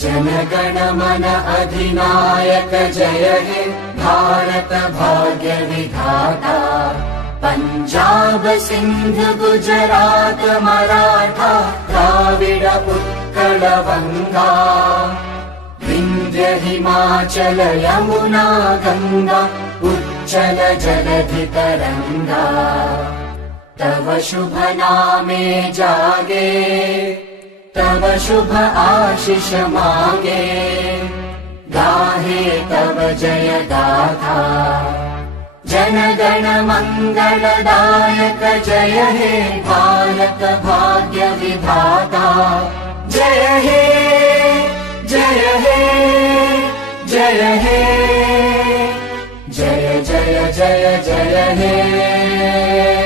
जनगण मन अधिनायक जय हे भारत भाग्य विधाता। पंजाब सिंध गुजरात मराठा द्राविड उत्कल गंगा। विंध्य हिमाचल यमुना गंगा उच्चल जलधि तरंगा। तव शुभ नामे जागे तव शुभ आशीष मांगे। गाहे तव जय गाथा जनगण मंगलदायक जय हे भारत भाग्य विधाता। जय हे जय हे जय हे जय जय जय जय हे।